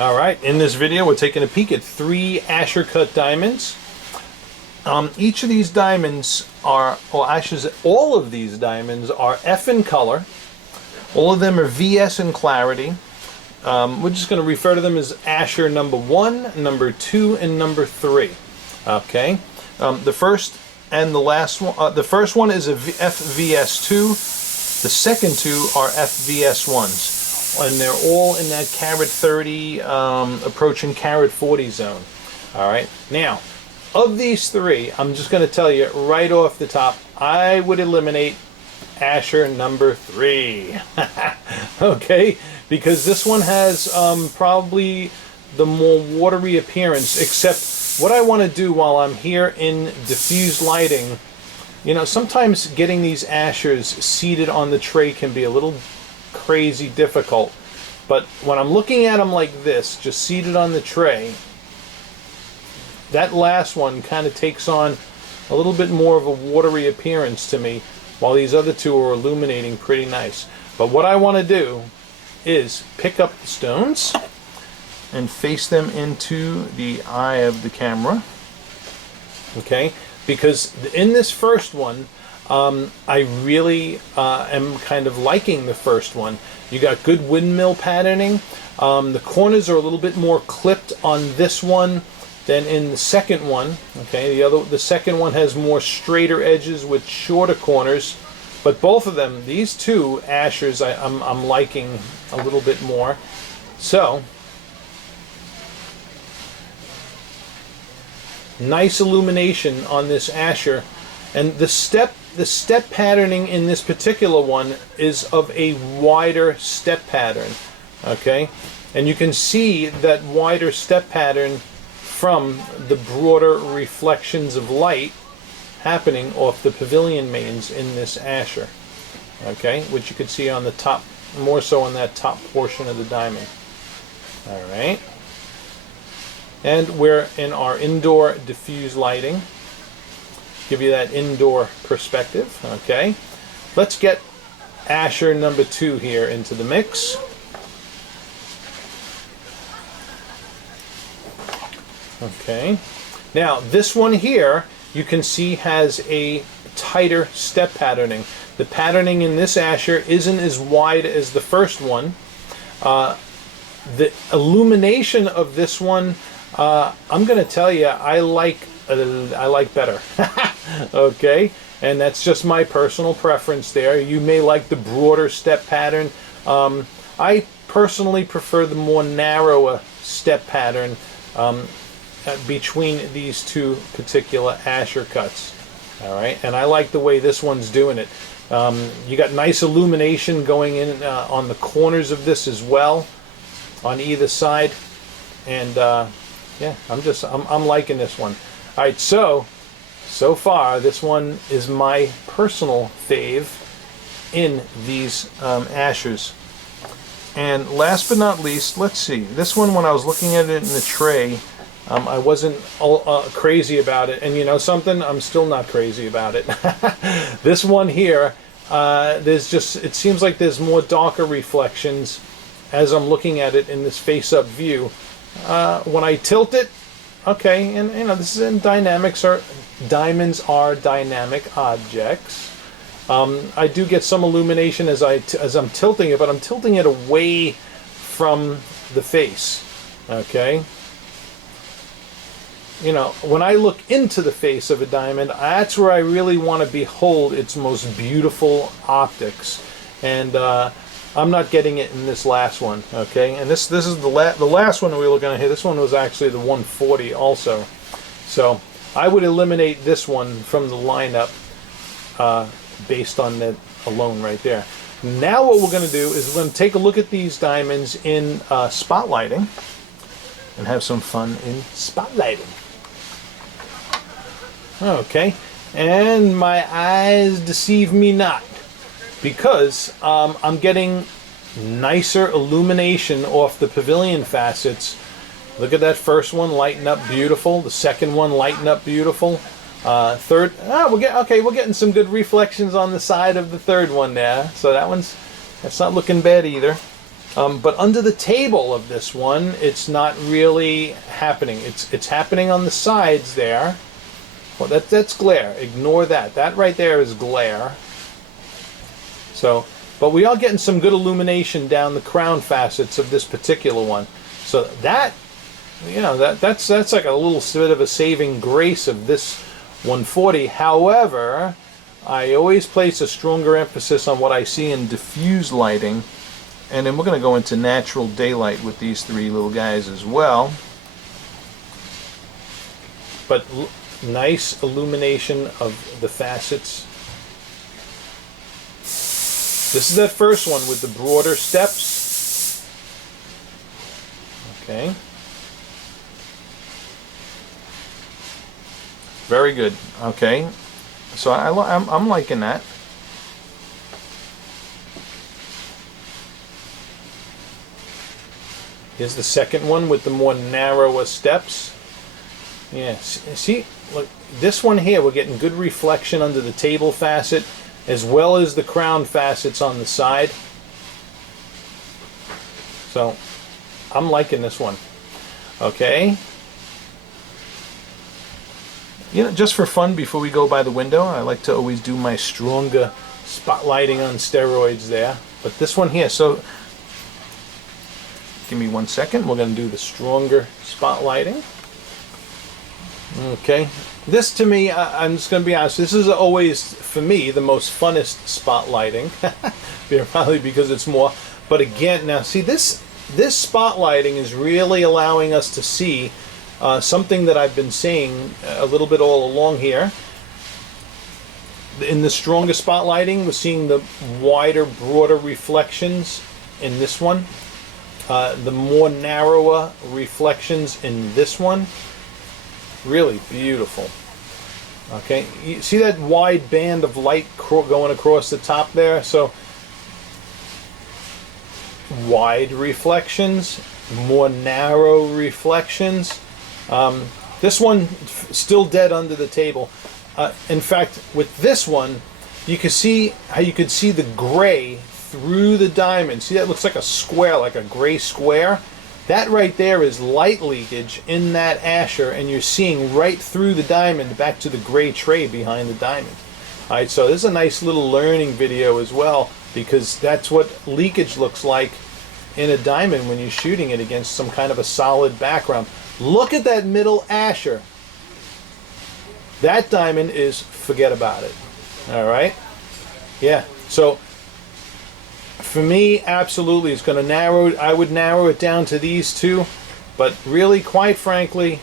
All right, in this video we're taking a peek at 3 Asscher cut diamonds. Each of these diamonds are, or actually all of these diamonds are F in color. All of them are VS in clarity. We're just going to refer to them as Asscher number 1, number 2, and number 3. Okay, the first and the last one, the first one is a FVS2, the second 2 are FVS1s. And they're all in that carat 30, approaching carat 40 zone. All right. Now, of these 3, I'm just going to tell you right off the top, I would eliminate Asscher number 3. Okay, because this one has probably the more watery appearance. Except what I want to do while I'm here in diffused lighting, you know, sometimes getting these Asschers seated on the tray can be a little crazy difficult, but when I'm looking at them like this, just seated on the tray, that last one kind of takes on a little bit more of a watery appearance to me, while these other 2 are illuminating pretty nice. But what I want to do is pick up the stones and face them into the eye of the camera, okay, because in this first one, I really am kind of liking the first one. You got good windmill patterning. The corners are a little bit more clipped on this one than in the second one. Okay, the second one has more straighter edges with shorter corners. But both of them, these 2 Asschers, I'm liking a little bit more. So, nice illumination on this Asscher, and the step patterning in this particular one is of a wider step pattern, okay? And you can see that wider step pattern from the broader reflections of light happening off the pavilion mains in this Asscher, okay? Which you can see on the top, more so on that top portion of the diamond. All right. And we're in our indoor diffuse lighting. Give you that indoor perspective, okay? Let's get Asscher number 2 here into the mix. Okay. Now, this one here, you can see has a tighter step patterning. The patterning in this Asscher isn't as wide as the first one. The illumination of this one, I'm going to tell you, I like better. Okay, and that's just my personal preference there. You may like the broader step pattern. I personally prefer the more narrower step pattern between these 2 particular Asscher cuts. All right, and I like the way this one's doing it. You got nice illumination going in on the corners of this as well, on either side, and yeah, I'm liking this one. All right, so far this one is my personal fave in these Asschers. And last but not least, let's see, this one, when I was looking at it in the tray, I wasn't crazy about it, and you know something, I'm still not crazy about it. This one here, there's just, it seems like there's more darker reflections as I'm looking at it in this face-up view. When I tilt it, okay, and you know, this is in dynamics, or diamonds are dynamic objects. I do get some illumination as I'm tilting it, but I'm tilting it away from the face. Okay. You know, when I look into the face of a diamond, that's where I really want to behold its most beautiful optics, and I'm not getting it in this last one. Okay, and this is the last one we were going to hit. This one was actually the 140 also, so I would eliminate this one from the lineup based on that alone right there. Now what we're going to do is we're going to take a look at these diamonds in spotlighting and have some fun in spotlighting. Okay, and my eyes deceive me not, because I'm getting nicer illumination off the pavilion facets. Look at that first one lighting up beautiful, the second one lighting up beautiful, third, we're getting some good reflections on the side of the third one there, so that's not looking bad either. But under the table of this one, it's not really happening. It's happening on the sides there. Well, that's glare. Ignore that. That right there is glare. So, but we are getting some good illumination down the crown facets of this particular one. So that, you know, that's like a little bit of a saving grace of this 140. However, I always place a stronger emphasis on what I see in diffuse lighting. And then we're going to go into natural daylight with these three little guys as well. But nice illumination of the facets. This is that first one with the broader steps. Okay. Very good. Okay. So I'm liking that. Here's the second one with the more narrower steps. Yeah, see, look, this one here, we're getting good reflection under the table facet, as well as the crown facets on the side. So, I'm liking this one. Okay. You know, just for fun, before we go by the window, I like to always do my stronger spotlighting on steroids there. But this one here, so give me 1 second. We're going to do the stronger spotlighting. Okay. This to me, I'm just going to be honest, this is always, for me, the most funnest spotlighting. Probably because it's more. But again, now see, this spotlighting is really allowing us to see something that I've been saying a little bit all along here. In the stronger spotlighting, we're seeing the wider, broader reflections in this one. The more narrower reflections in this one. Really beautiful. Okay, you see that wide band of light going across the top there? So wide reflections, more narrow reflections. This one still dead under the table. In fact, with this one, you can see how you could see the gray through the diamond. See, that looks like a square, like a gray square. That right there is light leakage in that Asscher, and you're seeing right through the diamond back to the gray tray behind the diamond. All right, so this is a nice little learning video as well, because that's what leakage looks like in a diamond when you're shooting it against some kind of a solid background. Look at that middle Asscher. That diamond is, forget about it. All right? Yeah, so for me, absolutely, it's going to narrow. I would narrow it down to these two, but really, quite frankly,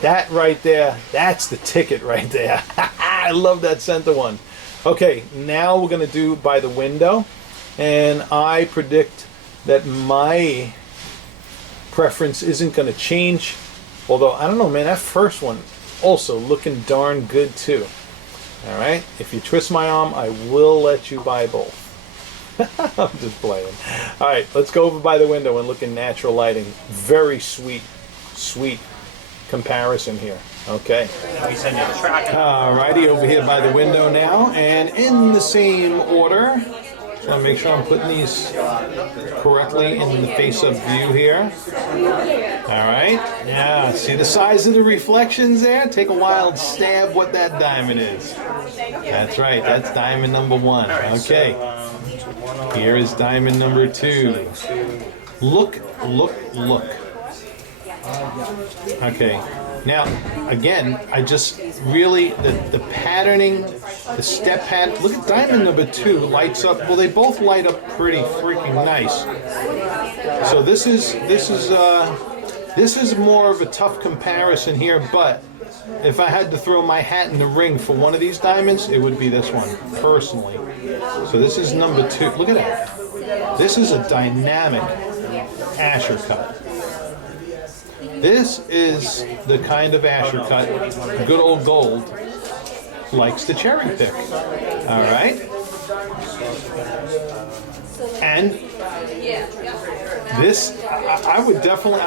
that right there, that's the ticket right there. I love that center one. Okay, now we're going to do by the window, and I predict that my preference isn't going to change, although, I don't know, man, that first one also looking darn good too. All right, if you twist my arm, I will let you buy both. I'm just playing. All right, let's go over by the window and look in natural lighting. Very sweet, sweet comparison here. Okay. All righty, over here by the window now, and in the same order. So I'll make sure I'm putting these correctly in the face-up view here. All right. Yeah. See the size of the reflections there? Take a wild stab what that diamond is. That's right. That's diamond number one. Okay. Here is diamond number two. Look, look, look. Okay. Now, again, I just really, the patterning, the step pattern, look at diamond number two lights up, well, they both light up pretty freaking nice. So this is more of a tough comparison here, but if I had to throw my hat in the ring for one of these diamonds, it would be this one, personally. So this is number two. Look at that. This is a dynamic Asscher cut. This is the kind of Asscher cut good old gold likes to cherry pick. All right? And this, I would definitely,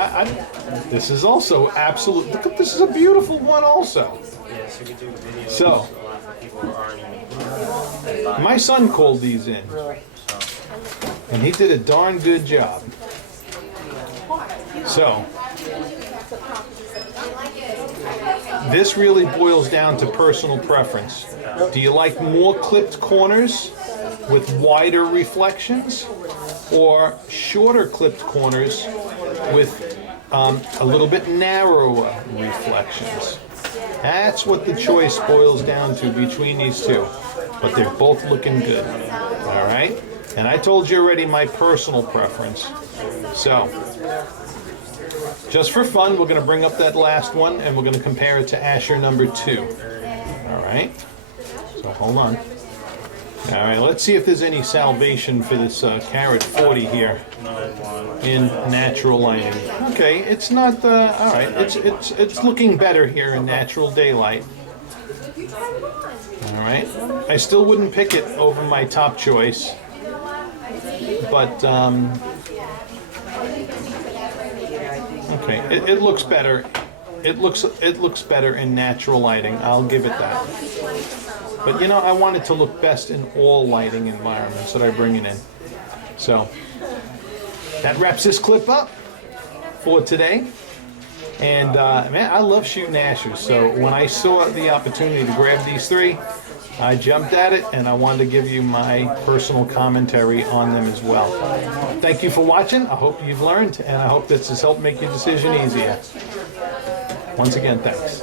this is also absolute, look at this, is a beautiful one also. So, my son called these in. And he did a darn good job. So, this really boils down to personal preference. Do you like more clipped corners with wider reflections, or shorter clipped corners with a little bit narrower reflections? That's what the choice boils down to between these two. But they're both looking good. All right? And I told you already my personal preference. So, just for fun, we're going to bring up that last one and we're going to compare it to Asscher number 2. All right? So hold on. All right, let's see if there's any salvation for this carat 40 here in natural lighting. Okay, it's not, all right, it's looking better here in natural daylight. All right, I still wouldn't pick it over my top choice, but okay, it looks better. It looks better in natural lighting. I'll give it that. But you know, I want it to look best in all lighting environments that I bring it in. So that wraps this clip up for today. And man, I love shooting Asschers. So when I saw the opportunity to grab these three, I jumped at it, and I wanted to give you my personal commentary on them as well. Thank you for watching. I hope you've learned, and I hope this has helped make your decision easier. Once again, thanks.